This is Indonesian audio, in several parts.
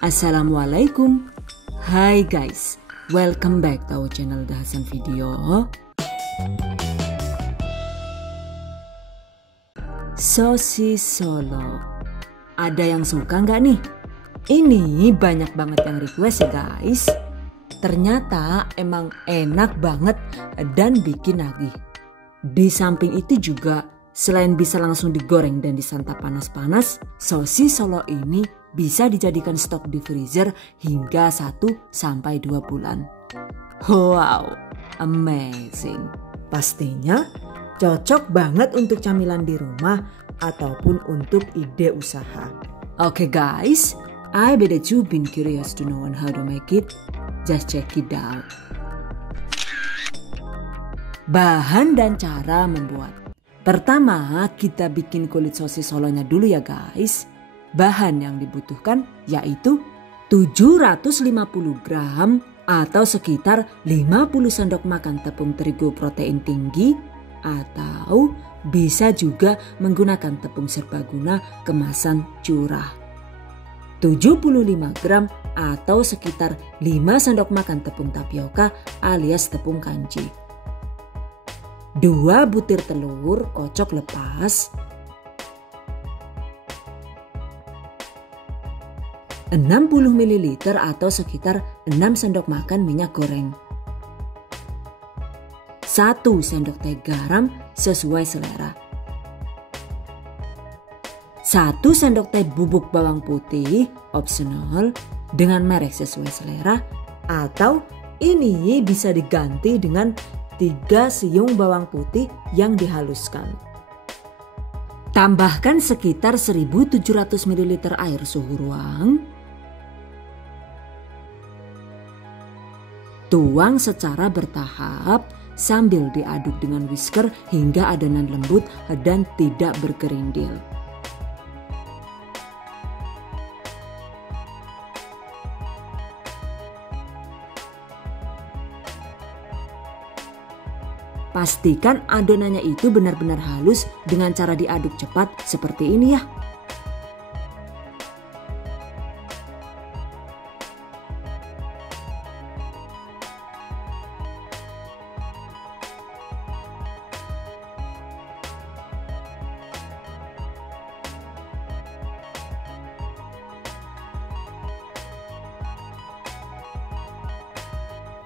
Assalamualaikum. Hai guys, welcome back to our channel Dahasan Video. Sosis Solo. Ada yang suka nggak nih? Ini banyak banget yang request ya guys. Ternyata emang enak banget dan bikin nagih. Di samping itu juga selain bisa langsung digoreng dan disantap panas-panas, sosis Solo ini bisa dijadikan stok di freezer hingga 1-2 bulan. Wow, amazing. Pastinya cocok banget untuk camilan di rumah ataupun untuk ide usaha. Oke guys, I bet that you've been curious to know on how to make it. Just check it out. Bahan dan cara membuat. Pertama, kita bikin kulit sosis solonya dulu ya guys. Bahan yang dibutuhkan yaitu 750 gram atau sekitar 50 sendok makan tepung terigu protein tinggi, atau bisa juga menggunakan tepung serbaguna kemasan curah. 75 gram atau sekitar 5 sendok makan tepung tapioka alias tepung kanji. 2 butir telur kocok lepas. 60 ml atau sekitar 6 sendok makan minyak goreng. 1 sendok teh garam sesuai selera. 1 sendok teh bubuk bawang putih opsional dengan merek sesuai selera, atau ini bisa diganti dengan 3 siung bawang putih yang dihaluskan. Tambahkan sekitar 1700 ml air suhu ruang. Tuang secara bertahap sambil diaduk dengan whisker hingga adonan lembut dan tidak bergerindil. Pastikan adonannya itu benar-benar halus dengan cara diaduk cepat seperti ini ya.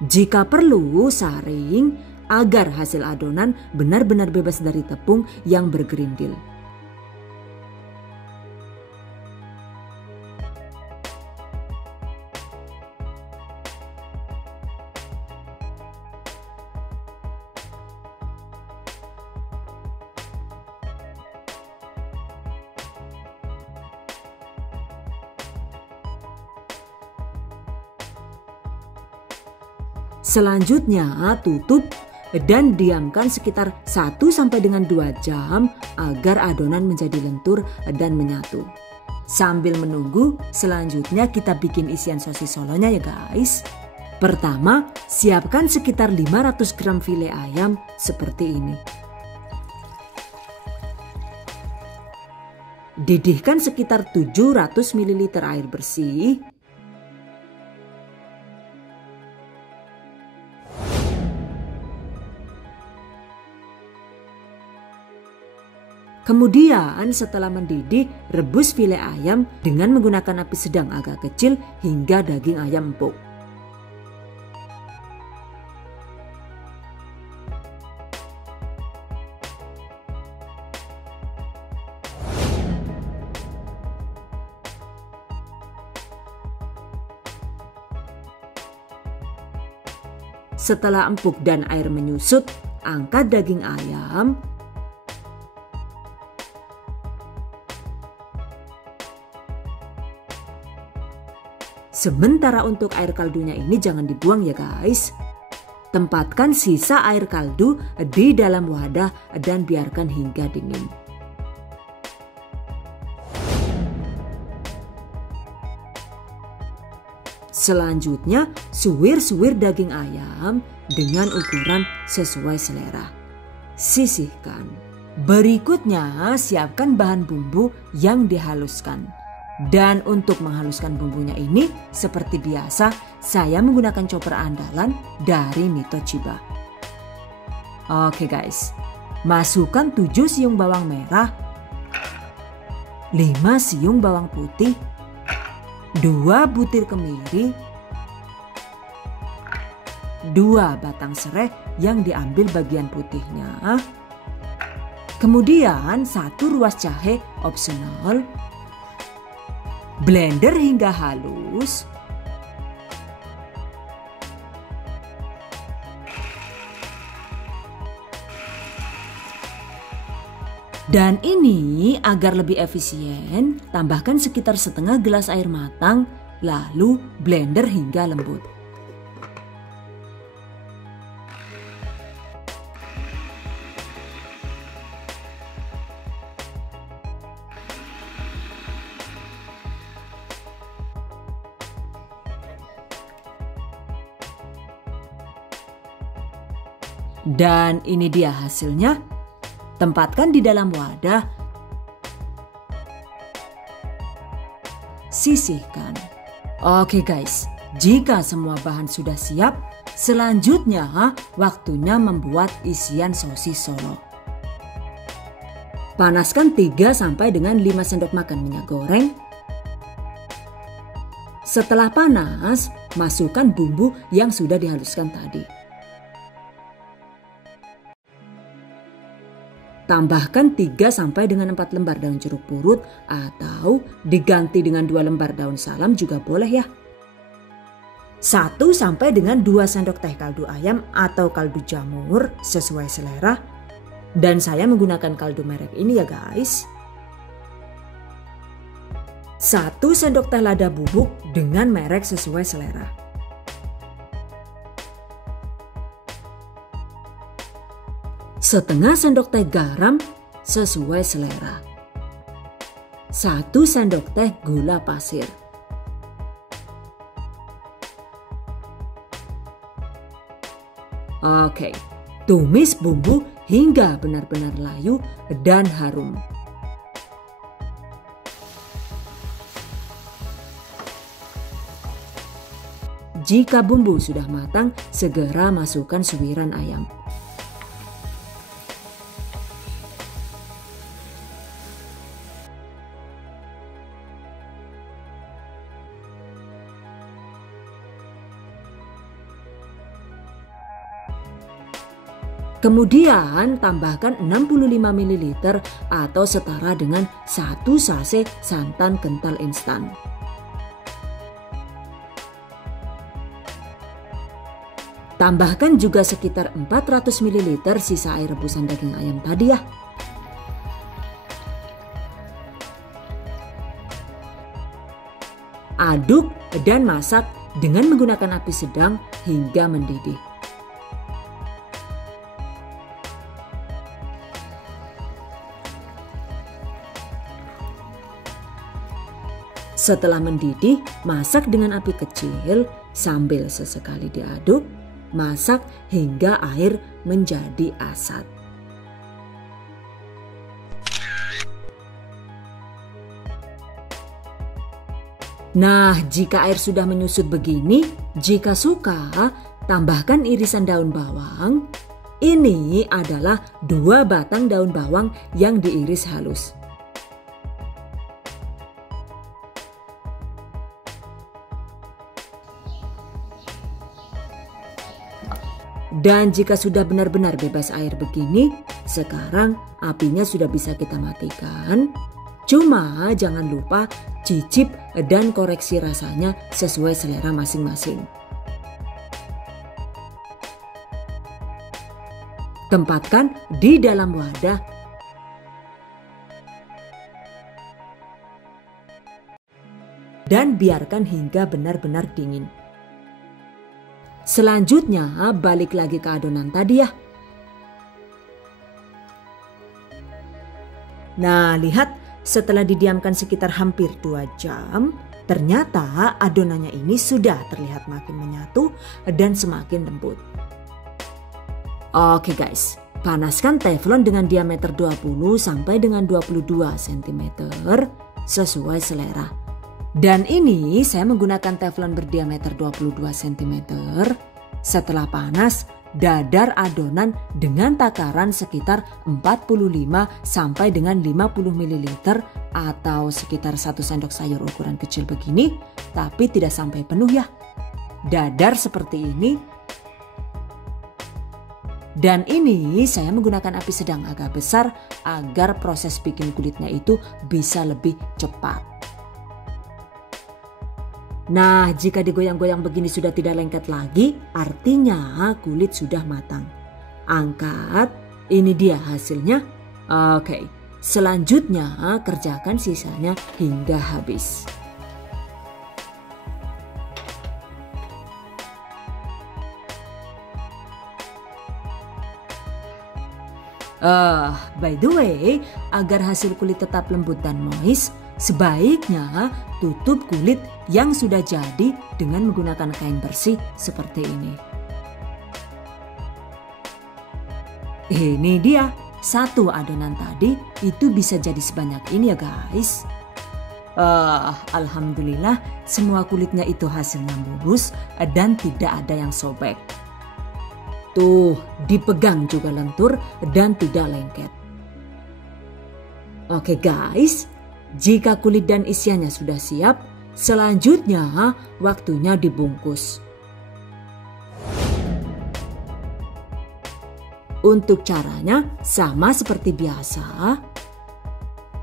Jika perlu, saring agar hasil adonan benar-benar bebas dari tepung yang bergerindil. Selanjutnya tutup dan diamkan sekitar 1-2 jam agar adonan menjadi lentur dan menyatu. Sambil menunggu, selanjutnya kita bikin isian sosis solonya ya guys. Pertama, siapkan sekitar 500 gram file ayam seperti ini. Didihkan sekitar 700 ml air bersih. Kemudian setelah mendidih, rebus file ayam dengan menggunakan api sedang agak kecil hingga daging ayam empuk. Setelah empuk dan air menyusut, angkat daging ayam. Sementara untuk air kaldunya ini jangan dibuang ya guys. Tempatkan sisa air kaldu di dalam wadah dan biarkan hingga dingin. Selanjutnya, suwir-suwir daging ayam dengan ukuran sesuai selera. Sisihkan. Berikutnya, siapkan bahan bumbu yang dihaluskan. Dan untuk menghaluskan bumbunya ini, seperti biasa, saya menggunakan chopper andalan dari Mito Chiba. Oke guys, masukkan 7 siung bawang merah, 5 siung bawang putih, 2 butir kemiri, 2 batang serai yang diambil bagian putihnya, kemudian 1 ruas jahe opsional, blender hingga halus, dan ini agar lebih efisien, tambahkan sekitar setengah gelas air matang, lalu blender hingga lembut. Dan ini dia hasilnya. Tempatkan di dalam wadah. Sisihkan. Oke guys, jika semua bahan sudah siap, selanjutnya waktunya membuat isian sosis Solo. Panaskan 3 sampai dengan 5 sendok makan minyak goreng. Setelah panas, masukkan bumbu yang sudah dihaluskan tadi. Tambahkan 3 sampai dengan 4 lembar daun jeruk purut atau diganti dengan 2 lembar daun salam juga boleh ya. 1 sampai dengan 2 sendok teh kaldu ayam atau kaldu jamur sesuai selera. Dan saya menggunakan kaldu merek ini ya guys. 1 sendok teh lada bubuk dengan merek sesuai selera. Setengah sendok teh garam sesuai selera. 1 sendok teh gula pasir. Oke, tumis bumbu hingga benar-benar layu dan harum. Jika bumbu sudah matang, segera masukkan suiran ayam. Kemudian tambahkan 65 ml atau setara dengan 1 sachet santan kental instan. Tambahkan juga sekitar 400 ml sisa air rebusan daging ayam tadi ya. Aduk dan masak dengan menggunakan api sedang hingga mendidih. Setelah mendidih, masak dengan api kecil sambil sesekali diaduk, masak hingga air menjadi asat. Nah, jika air sudah menyusut begini, jika suka, tambahkan irisan daun bawang. Ini adalah 2 batang daun bawang yang diiris halus. Dan jika sudah benar-benar bebas air begini, sekarang apinya sudah bisa kita matikan. Cuma jangan lupa cicip dan koreksi rasanya sesuai selera masing-masing. Tempatkan di dalam wadah. Dan biarkan hingga benar-benar dingin. Selanjutnya balik lagi ke adonan tadi ya. Nah, lihat setelah didiamkan sekitar hampir 2 jam, ternyata adonannya ini sudah terlihat makin menyatu dan semakin lembut. Oke guys, panaskan teflon dengan diameter 20 sampai dengan 22 cm sesuai selera. Dan ini saya menggunakan teflon berdiameter 22 cm. Setelah panas, dadar adonan dengan takaran sekitar 45 sampai dengan 50 ml atau sekitar 1 sendok sayur ukuran kecil begini, tapi tidak sampai penuh ya. Dadar seperti ini. Dan ini saya menggunakan api sedang agak besar agar proses bikin kulitnya itu bisa lebih cepat. Nah, jika digoyang-goyang begini sudah tidak lengket lagi, artinya kulit sudah matang. Angkat, ini dia hasilnya. Oke, selanjutnya kerjakan sisanya hingga habis. By the way, agar hasil kulit tetap lembut dan moist, sebaiknya tutup kulit yang sudah jadi dengan menggunakan kain bersih seperti ini. Ini dia, satu adonan tadi itu bisa jadi sebanyak ini ya guys. Alhamdulillah semua kulitnya itu hasilnya mulus dan tidak ada yang sobek. Tuh, dipegang juga lentur dan tidak lengket. Oke guys, jika kulit dan isiannya sudah siap, selanjutnya waktunya dibungkus. Untuk caranya sama seperti biasa.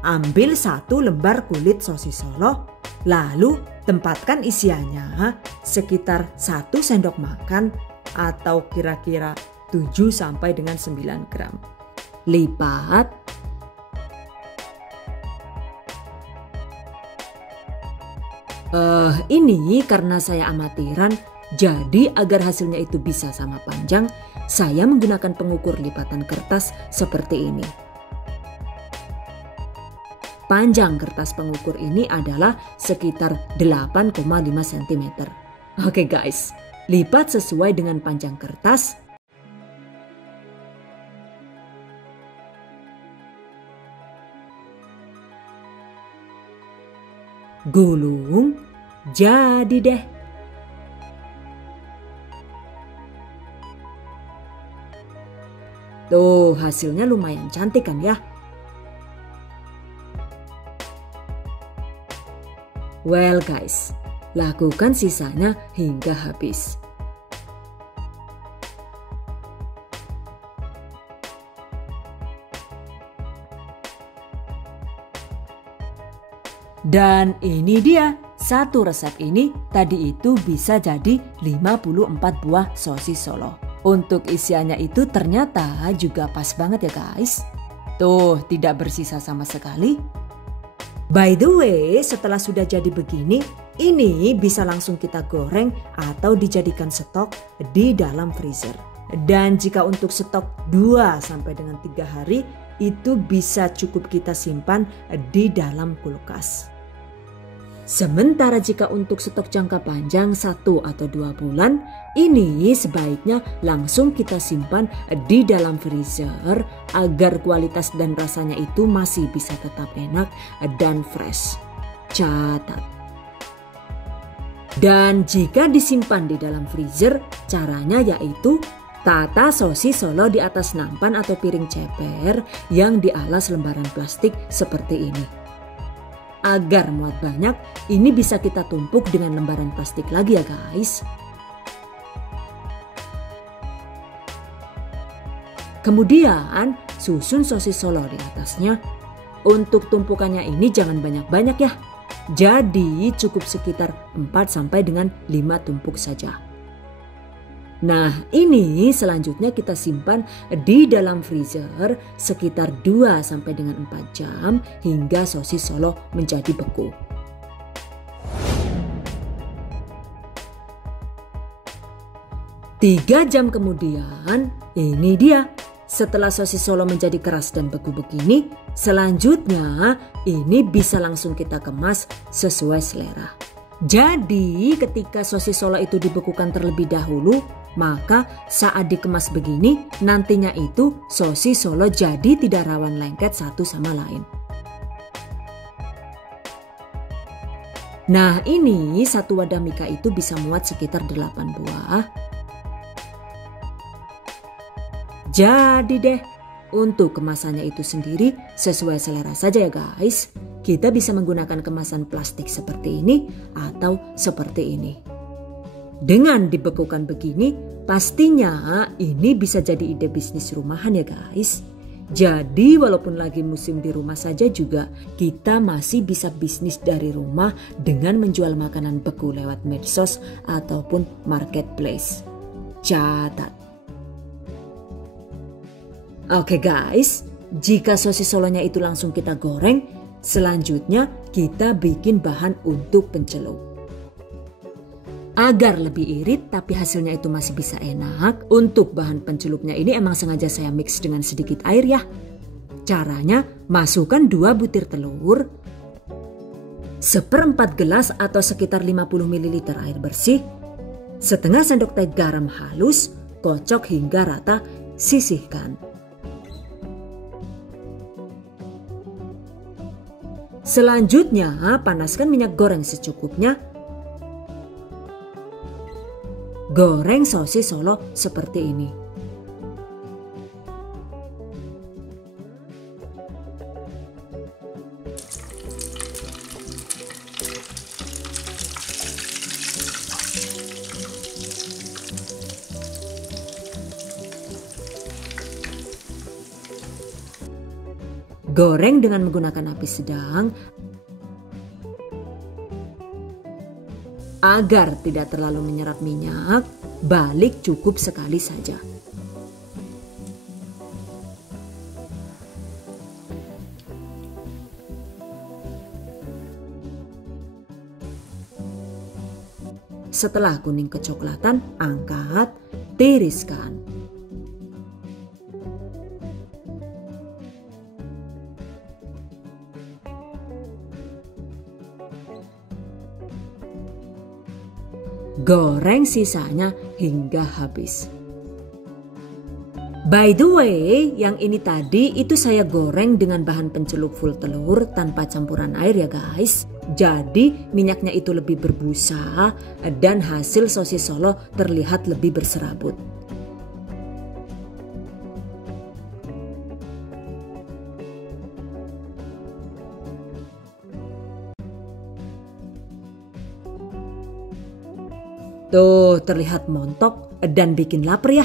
Ambil 1 lembar kulit sosis Solo, lalu tempatkan isiannya sekitar 1 sendok makan atau kira-kira 7 sampai dengan 9 gram. Lipat. Ini karena saya amatiran, jadi agar hasilnya itu bisa sama panjang, saya menggunakan pengukur lipatan kertas seperti ini. Panjang kertas pengukur ini adalah sekitar 8,5 cm. Oke guys, lipat sesuai dengan panjang kertas. Gulung, jadi deh. Tuh, hasilnya lumayan cantik kan ya? Well guys, lakukan sisanya hingga habis. Dan ini dia, satu resep ini tadi itu bisa jadi 54 buah sosis Solo. Untuk isiannya itu ternyata juga pas banget ya guys. Tuh, tidak bersisa sama sekali. By the way, setelah sudah jadi begini, ini bisa langsung kita goreng atau dijadikan stok di dalam freezer. Dan jika untuk stok 2 sampai dengan 3 hari, itu bisa cukup kita simpan di dalam kulkas. Sementara jika untuk stok jangka panjang 1 atau 2 bulan, ini sebaiknya langsung kita simpan di dalam freezer agar kualitas dan rasanya itu masih bisa tetap enak dan fresh. Catat. Dan jika disimpan di dalam freezer, caranya yaitu tata sosis Solo di atas nampan atau piring ceper yang dialas lembaran plastik seperti ini. Agar muat banyak, ini bisa kita tumpuk dengan lembaran plastik lagi ya guys. Kemudian susun sosis Solo di atasnya. Untuk tumpukannya ini jangan banyak-banyak ya. Jadi cukup sekitar 4 sampai dengan 5 tumpuk saja. Nah, ini selanjutnya kita simpan di dalam freezer sekitar 2 sampai dengan 4 jam hingga sosis Solo menjadi beku. Tiga jam kemudian, ini dia. Setelah sosis Solo menjadi keras dan beku begini, selanjutnya ini bisa langsung kita kemas sesuai selera. Jadi ketika sosis Solo itu dibekukan terlebih dahulu, maka saat dikemas begini nantinya itu sosis Solo jadi tidak rawan lengket satu sama lain. Nah ini satu wadah mika itu bisa muat sekitar 8 buah. Jadi deh, untuk kemasannya itu sendiri sesuai selera saja ya guys. Kita bisa menggunakan kemasan plastik seperti ini atau seperti ini. Dengan dibekukan begini, pastinya ini bisa jadi ide bisnis rumahan ya guys. Jadi walaupun lagi musim di rumah saja juga kita masih bisa bisnis dari rumah dengan menjual makanan beku lewat medsos ataupun marketplace. Catat. Oke guys, jika sosis solonya itu langsung kita goreng, selanjutnya kita bikin bahan untuk pencelup. Agar lebih irit tapi hasilnya itu masih bisa enak, untuk bahan pencelupnya ini emang sengaja saya mix dengan sedikit air ya. Caranya masukkan 2 butir telur, 1/4 gelas atau sekitar 50 ml air bersih, setengah sendok teh garam halus, kocok hingga rata, sisihkan. Selanjutnya panaskan minyak goreng secukupnya. Goreng sosis solo seperti ini. Goreng dengan menggunakan api sedang agar tidak terlalu menyerap minyak. Balik cukup sekali saja. Setelah kuning kecoklatan, angkat, tiriskan. Goreng sisanya hingga habis. By the way, yang ini tadi itu saya goreng dengan bahan pencelup full telur tanpa campuran air ya guys. Jadi minyaknya itu lebih berbusa dan hasil sosis solo terlihat lebih berserabut. Tuh terlihat montok dan bikin lapar ya.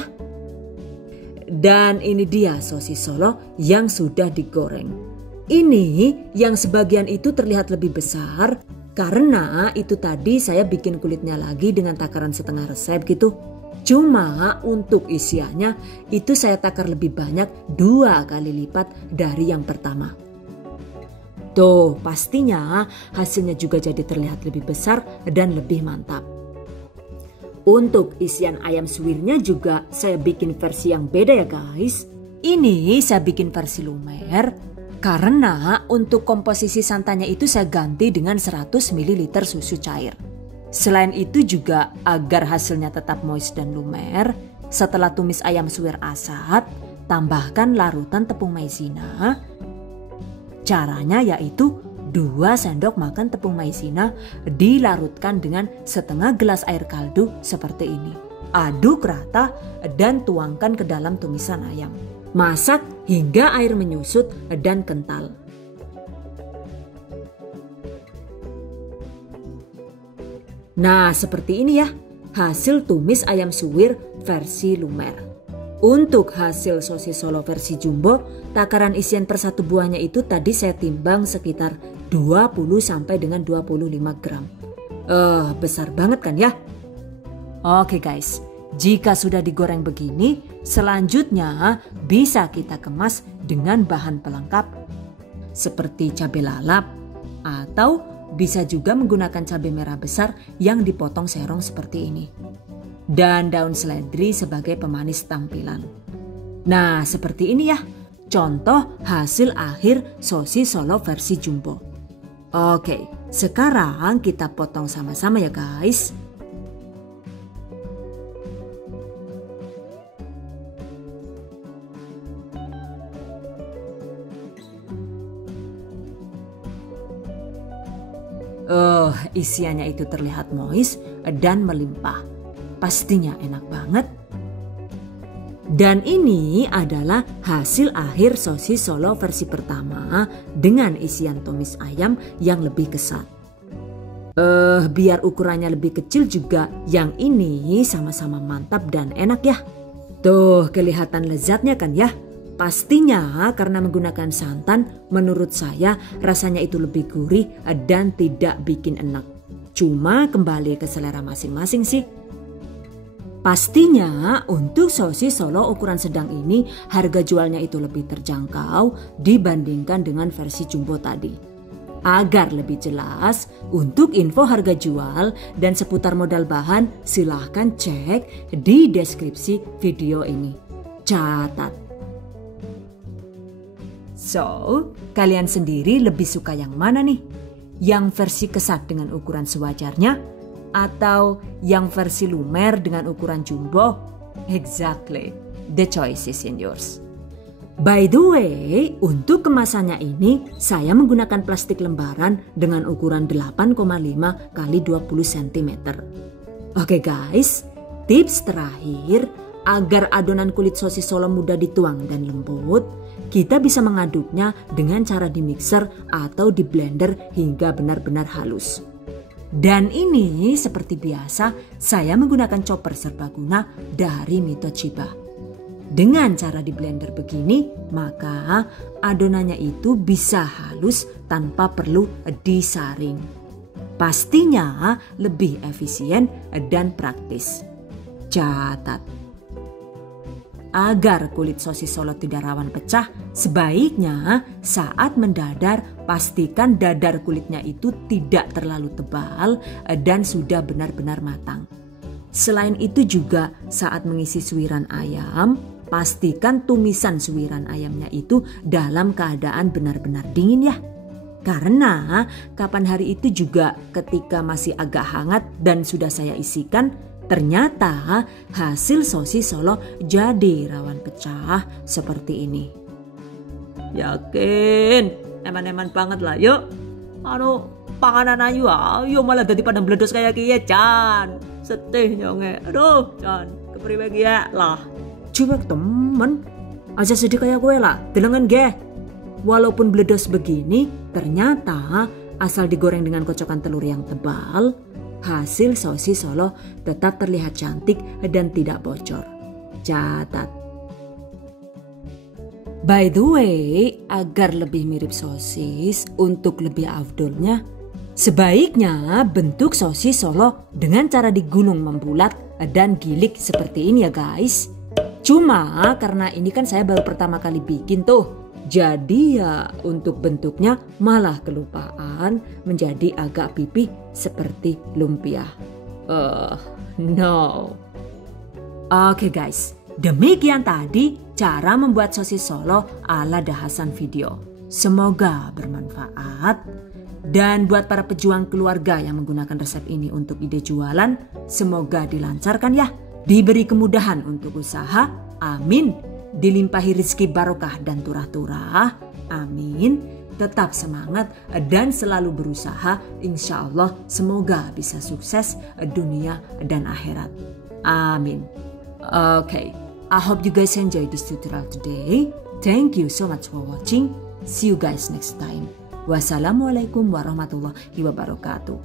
Dan ini dia sosis solo yang sudah digoreng. Ini yang sebagian itu terlihat lebih besar karena itu tadi saya bikin kulitnya lagi dengan takaran setengah resep gitu. Cuma untuk isiannya itu saya takar lebih banyak 2 kali lipat dari yang pertama. Tuh pastinya hasilnya juga jadi terlihat lebih besar dan lebih mantap. Untuk isian ayam suwirnya juga saya bikin versi yang beda ya guys. Ini saya bikin versi lumer karena untuk komposisi santannya itu saya ganti dengan 100 ml susu cair. Selain itu juga agar hasilnya tetap moist dan lumer, setelah tumis ayam suwir asat, tambahkan larutan tepung maizena. Caranya yaitu 2 sendok makan tepung maizena dilarutkan dengan setengah gelas air kaldu seperti ini. Aduk rata dan tuangkan ke dalam tumisan ayam. Masak hingga air menyusut dan kental. Nah seperti ini ya hasil tumis ayam suwir versi lumer. Untuk hasil sosis solo versi jumbo, takaran isian per 1 buahnya itu tadi saya timbang sekitar 20 sampai dengan 25 gram. Besar banget kan ya? Oke guys, jika sudah digoreng begini, selanjutnya bisa kita kemas dengan bahan pelengkap seperti cabai lalap atau bisa juga menggunakan cabai merah besar yang dipotong serong seperti ini. Dan daun seledri sebagai pemanis tampilan. Nah seperti ini ya contoh hasil akhir sosis solo versi jumbo. Oke, sekarang kita potong sama-sama ya guys. Isiannya itu terlihat moist dan melimpah. Pastinya enak banget. Dan ini adalah hasil akhir sosis Solo versi pertama dengan isian tumis ayam yang lebih kesat. Biar ukurannya lebih kecil juga, yang ini sama-sama mantap dan enak ya. Tuh, kelihatan lezatnya kan ya? Pastinya karena menggunakan santan, menurut saya rasanya itu lebih gurih dan tidak bikin enak. Cuma kembali ke selera masing-masing sih. Pastinya untuk sosis Solo ukuran sedang ini harga jualnya itu lebih terjangkau dibandingkan dengan versi jumbo tadi. Agar lebih jelas, untuk info harga jual dan seputar modal bahan silahkan cek di deskripsi video ini. Catat. So, kalian sendiri lebih suka yang mana nih? Yang versi kesat dengan ukuran sewajarnya? Atau yang versi lumer dengan ukuran jumbo? Exactly, the choice is in yours. By the way, untuk kemasannya ini saya menggunakan plastik lembaran dengan ukuran 8,5 x 20 cm. Oke guys, tips terakhir agar adonan kulit sosis Solo mudah dituang dan lembut, kita bisa mengaduknya dengan cara di mixer atau di blender hingga benar-benar halus. Dan ini seperti biasa saya menggunakan chopper serbaguna dari Mito Chiba. Dengan cara di blender begini, maka adonannya itu bisa halus tanpa perlu disaring. Pastinya lebih efisien dan praktis. Catat. Agar kulit sosis Solo tidak rawan pecah, sebaiknya saat mendadar pastikan dadar kulitnya itu tidak terlalu tebal dan sudah benar-benar matang. Selain itu juga saat mengisi suiran ayam, pastikan tumisan suiran ayamnya itu dalam keadaan benar-benar dingin ya. Karena kapan hari itu juga ketika masih agak hangat dan sudah saya isikan, ternyata hasil sosis Solo jadi rawan pecah seperti ini. Yakin, eman-eman banget lah yuk. Panganan ayu malah jadi pada bledos kayak gini Chan. Sedih nyonge. Aduh Chan, kepriwe ya lah. Coba temen, aja sedih kayak gue lah. Delengan ge. Walaupun bledos begini, ternyata asal digoreng dengan kocokan telur yang tebal, hasil sosis Solo tetap terlihat cantik dan tidak bocor. Catat. By the way, agar lebih mirip sosis, untuk lebih afdolnya, sebaiknya bentuk sosis Solo dengan cara digulung membulat dan gilik seperti ini ya guys. Cuma karena ini kan saya baru pertama kali bikin tuh, jadi ya untuk bentuknya malah kelupaan menjadi agak pipih seperti lumpia. No. Oke guys, demikian tadi cara membuat sosis Solo ala dahasan video. Semoga bermanfaat. Dan buat para pejuang keluarga yang menggunakan resep ini untuk ide jualan, semoga dilancarkan ya. Diberi kemudahan untuk usaha, amin. Dilimpahi rezeki barokah dan turah-turah, amin. Tetap semangat dan selalu berusaha, insya Allah semoga bisa sukses dunia dan akhirat, amin. Okay, I hope you guys enjoy this tutorial today. Thank you so much for watching. See you guys next time. Wassalamualaikum warahmatullahi wabarakatuh.